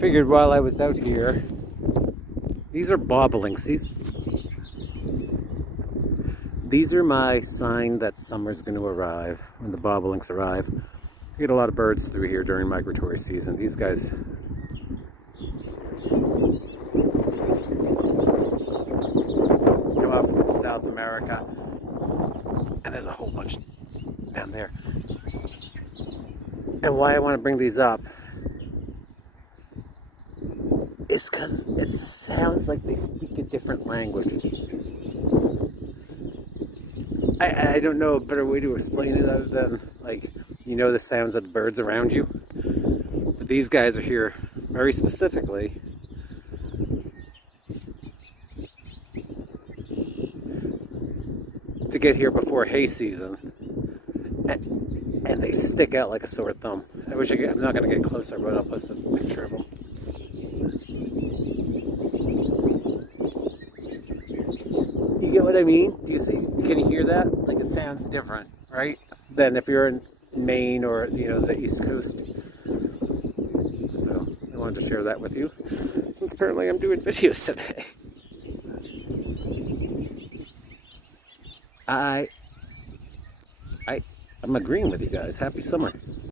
Figured while I was out here, these are bobolinks. These are my sign that summer's going to arrive, when the bobolinks arrive. You get a lot of birds through here during migratory season. These guys come out from South America, and there's a whole bunch down there. And why I want to bring these up is because it sounds like they speak a different language. I don't know a better way to explain it other than, like, you know the sounds of the birds around you. But these guys are here very specifically to get here before hay season. And they stick out like a sore thumb. I'm not going to get closer, but I'll post a picture of them. You get what I mean? Do you see? Can you hear that? Like, it sounds different, right? Than if you're in Maine or, the East Coast. So I wanted to share that with you, since apparently I'm doing videos today. I'm agreeing with you guys. Happy summer.